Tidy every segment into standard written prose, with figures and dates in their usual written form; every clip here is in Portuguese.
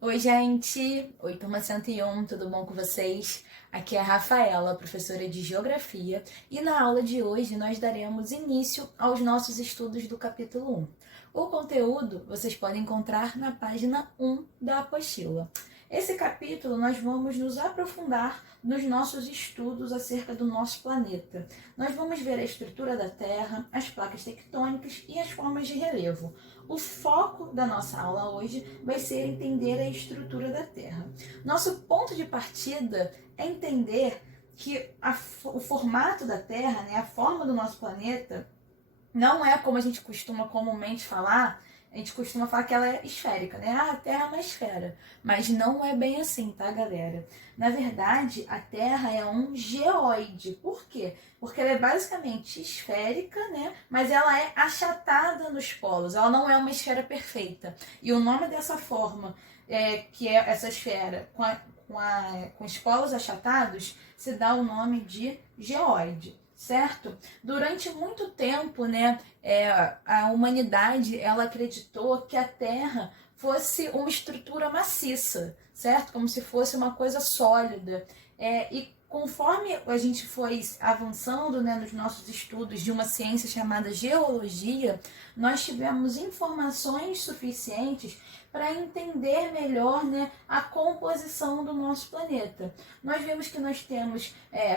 Oi, gente! Oi, turma 101, tudo bom com vocês? Aqui é a Rafaela, professora de Geografia, e na aula de hoje nós daremos início aos nossos estudos do capítulo 1. O conteúdo vocês podem encontrar na página 1 da apostila. Esse capítulo nós vamos nos aprofundar nos nossos estudos acerca do nosso planeta. Nós vamos ver a estrutura da Terra, as placas tectônicas e as formas de relevo. O foco da nossa aula hoje vai ser entender a estrutura da Terra. Nosso ponto de partida é entender que o formato da Terra, a forma do nosso planeta, não é como a gente costuma comumente falar. A gente costuma falar que ela é esférica, né? Ah, a Terra é uma esfera. Mas não é bem assim, tá, galera? Na verdade, a Terra é um geoide. Por quê? Porque ela é basicamente esférica, né? Mas ela é achatada nos polos. Ela não é uma esfera perfeita. E o nome dessa forma, que é essa esfera com os polos achatados, se dá o nome de geoide. Certo? Durante muito tempo, né, a humanidade ela acreditou que a Terra fosse uma estrutura maciça, certo? Como se fosse uma coisa sólida. E conforme a gente foi avançando, né, nos nossos estudos de uma ciência chamada geologia, nós tivemos informações suficientes para entender melhor, né, a composição do nosso planeta. Nós vemos que nós temos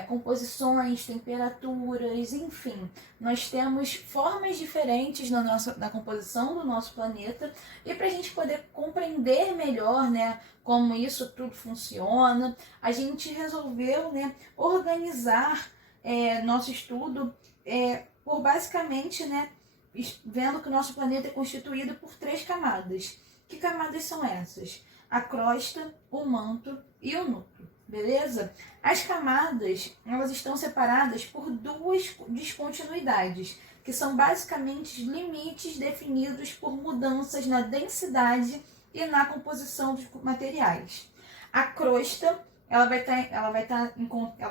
composições, temperaturas, enfim, nós temos formas diferentes na composição do nosso planeta, e para a gente poder compreender melhor, né, como isso tudo funciona, a gente resolveu, né, organizar nosso estudo por basicamente, né, vendo que o nosso planeta é constituído por 3 camadas. Que camadas são essas? A crosta, o manto e o núcleo, beleza? As camadas, elas estão separadas por 2 descontinuidades, que são basicamente limites definidos por mudanças na densidade e na composição dos materiais. A crosta, ela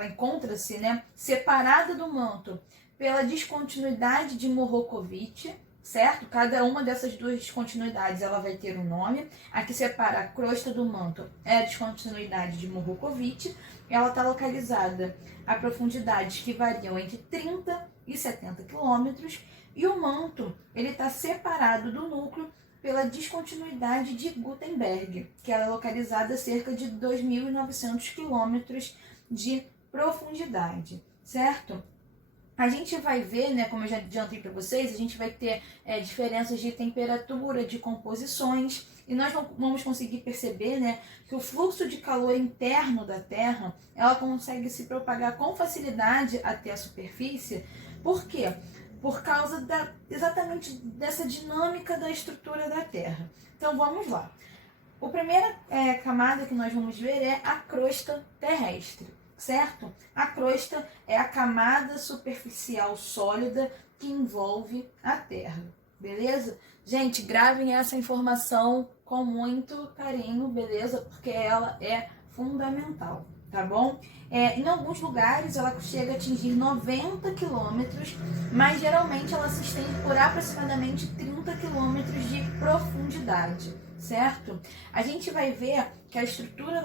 encontra-se, né, separada do manto pela descontinuidade de Morrokovich, certo? Cada uma dessas 2 descontinuidades ela vai ter um nome. A que separa a crosta do manto é a descontinuidade de Morrokovich. Ela está localizada a profundidades que variam entre 30 e 70 quilômetros. E o manto ele está separado do núcleo pela descontinuidade de Gutenberg, que ela é localizada a cerca de 2.900 quilômetros de profundidade, certo? A gente vai ver, né, como eu já adiantei para vocês, a gente vai ter diferenças de temperatura, de composições, e nós vamos conseguir perceber, né, que o fluxo de calor interno da Terra, ela consegue se propagar com facilidade até a superfície. Por quê? Por causa exatamente dessa dinâmica da estrutura da Terra. Então vamos lá. A primeira camada que nós vamos ver é a crosta terrestre, certo? A crosta é a camada superficial sólida que envolve a Terra, beleza? Gente, gravem essa informação com muito carinho, beleza? Porque ela é fundamental, tá bom? Em alguns lugares ela chega a atingir 90 quilômetros, mas geralmente ela se estende por aproximadamente 30 quilômetros de profundidade, certo? A gente vai ver que a estrutura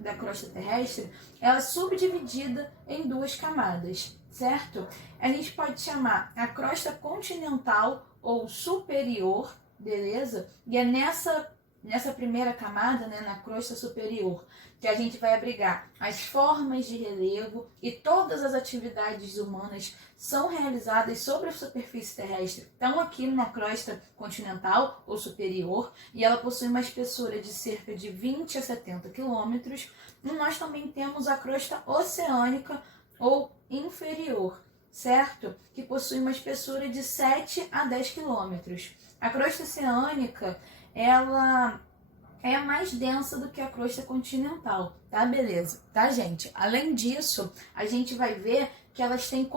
da crosta terrestre ela é subdividida em 2 camadas, certo? A gente pode chamar a crosta continental ou superior, beleza? E é nessa primeira camada, né, na crosta superior, que a gente vai abrigar as formas de relevo, e todas as atividades humanas são realizadas sobre a superfície terrestre. Estão aqui na crosta continental ou superior, e ela possui uma espessura de cerca de 20 a 70 quilômetros. E nós também temos a crosta oceânica ou inferior, certo? Que possui uma espessura de 7 a 10 quilômetros. A crosta oceânica, ela é mais densa do que a crosta continental, tá? Beleza, tá, gente? Além disso, a gente vai ver que elas têm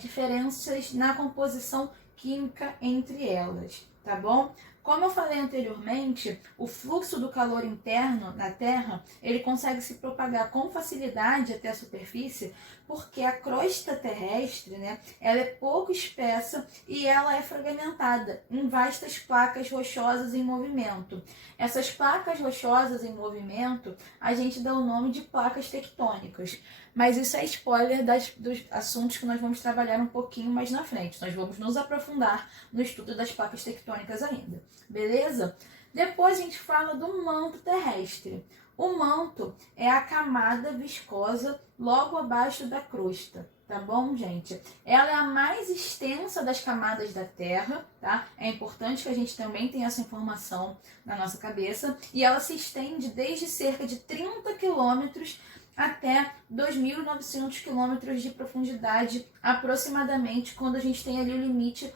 diferenças na composição química entre elas, tá bom? Como eu falei anteriormente, o fluxo do calor interno na Terra, ele consegue se propagar com facilidade até a superfície, porque a crosta terrestre, né, ela é pouco espessa e ela é fragmentada em vastas placas rochosas em movimento. Essas placas rochosas em movimento, a gente dá o nome de placas tectônicas. Mas isso é spoiler dos assuntos que nós vamos trabalhar um pouquinho mais na frente. Nós vamos nos aprofundar no estudo das placas tectônicas ainda, beleza? Depois a gente fala do manto terrestre. O manto é a camada viscosa logo abaixo da crosta, tá bom, gente? Ela é a mais extensa das camadas da Terra, tá? É importante que a gente também tenha essa informação na nossa cabeça. E ela se estende desde cerca de 30 quilômetros até 2.900 quilômetros de profundidade, aproximadamente, quando a gente tem ali o limite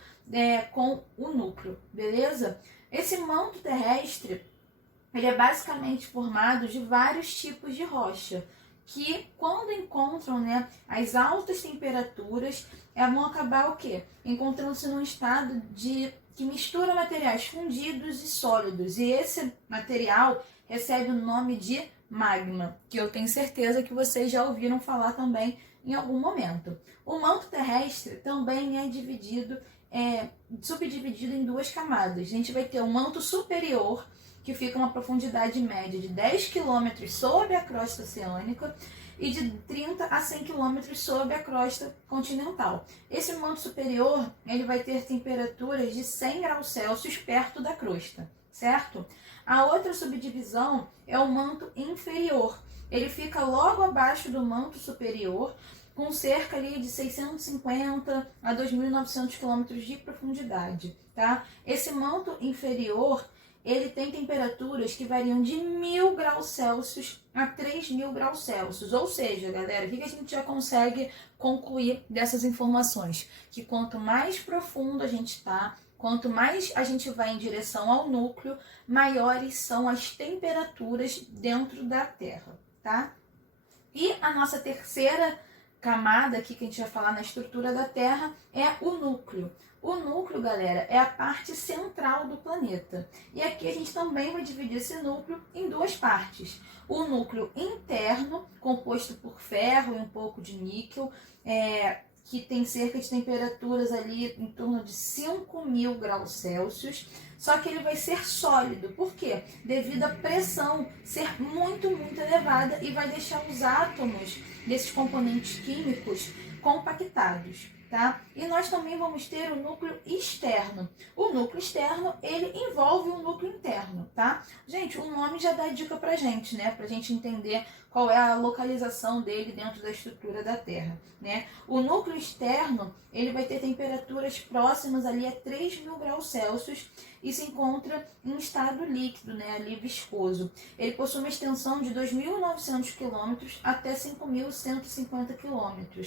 com o núcleo, beleza? Esse manto terrestre, ele é basicamente formado de vários tipos de rocha, que quando encontram, né, as altas temperaturas, vão acabar o quê? Encontrando-se num estado que mistura materiais fundidos e sólidos, e esse material recebe o nome de magma, que eu tenho certeza que vocês já ouviram falar também em algum momento. O manto terrestre também é subdividido em duas camadas. A gente vai ter o manto superior, que fica uma profundidade média de 10 km sob a crosta oceânica e de 30 a 100 km sob a crosta continental. Esse manto superior, ele vai ter temperaturas de 100 graus Celsius perto da crosta, certo? A outra subdivisão é o manto inferior. Ele fica logo abaixo do manto superior, com cerca ali de 650 a 2.900 km de profundidade, tá? Esse manto inferior, ele tem temperaturas que variam de 1.000 graus Celsius a 3.000 graus Celsius. Ou seja, galera, o que a gente já consegue concluir dessas informações? Que quanto mais profundo a gente está, quanto mais a gente vai em direção ao núcleo, maiores são as temperaturas dentro da Terra, tá? E a nossa terceira camada aqui que a gente vai falar na estrutura da Terra é o núcleo. O núcleo, galera, é a parte central do planeta. E aqui a gente também vai dividir esse núcleo em duas partes. O núcleo interno, composto por ferro e um pouco de níquel, que tem cerca de temperaturas ali em torno de 5.000 graus Celsius, só que ele vai ser sólido. Por quê? Devido à pressão ser muito, muito elevada e vai deixar os átomos desses componentes químicos compactados, tá? E nós também vamos ter o núcleo externo. O núcleo externo, ele envolve o núcleo interno, tá? Gente, o nome já dá dica pra gente, né? Pra gente entender qual é a localização dele dentro da estrutura da Terra, né? O núcleo externo, ele vai ter temperaturas próximas ali a 3.000 graus Celsius e se encontra em estado líquido, né? Ali viscoso. Ele possui uma extensão de 2.900 km até 5.150 km.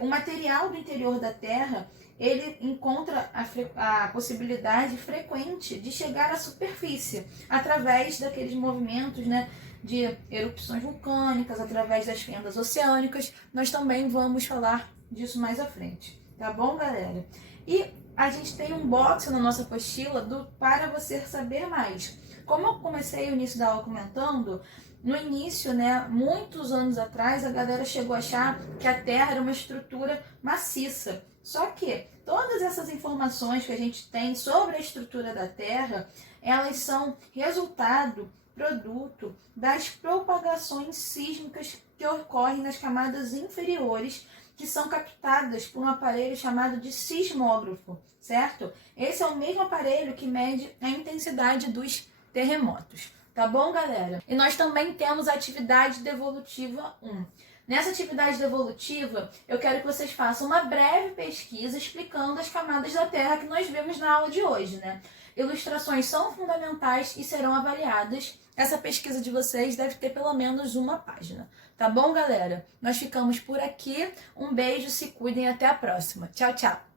O material do interior da Terra, ele encontra a possibilidade frequente de chegar à superfície através daqueles movimentos, né, de erupções vulcânicas, através das fendas oceânicas. Nós também vamos falar disso mais à frente, tá bom, galera? E a gente tem um box na nossa apostila para você saber mais. Como eu comecei o início da aula comentando, no início, né, muitos anos atrás, a galera chegou a achar que a Terra era uma estrutura maciça. Só que todas essas informações que a gente tem sobre a estrutura da Terra, elas são produto das propagações sísmicas que ocorrem nas camadas inferiores, que são captadas por um aparelho chamado de sismógrafo, certo? Esse é o mesmo aparelho que mede a intensidade dos terremotos. Tá bom, galera? E nós também temos a atividade devolutiva 1. Nessa atividade devolutiva, eu quero que vocês façam uma breve pesquisa explicando as camadas da Terra que nós vimos na aula de hoje, né? Ilustrações são fundamentais e serão avaliadas. Essa pesquisa de vocês deve ter pelo menos uma página. Tá bom, galera? Nós ficamos por aqui. Um beijo, se cuidem e até a próxima. Tchau, tchau!